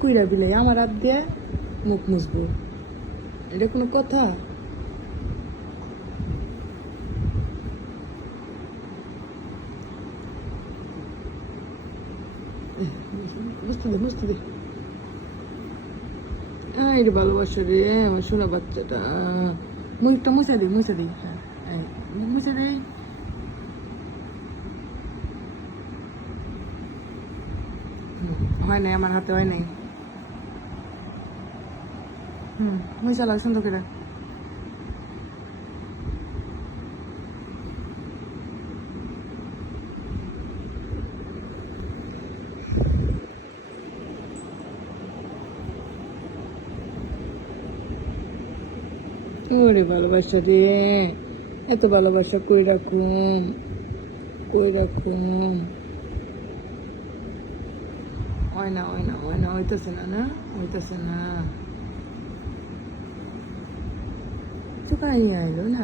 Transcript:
কুইরা বিলাই আমার হাত দিয়ে মুখ মুছবো, এটা কোনো কথা? বুঝতে দে, বুঝতে দে। এটা ভালোবাসা রে আমার সোনা বাচ্চাটা। মুখটা মুছে দিই, মুছে দিই। হ্যাঁ, মুখ মুছে দিই। হয় নাই, আমার হাতে হয় নাই। মুছে লাগ সুন্দর করে। ওরে ভালোবাসা রে, এত ভালোবাসা কই রাখুম, কই রাখুম? হয় না, হয় না, হয় না, হইতেছে না, না হইতেছে না। চুকাই আইলো না।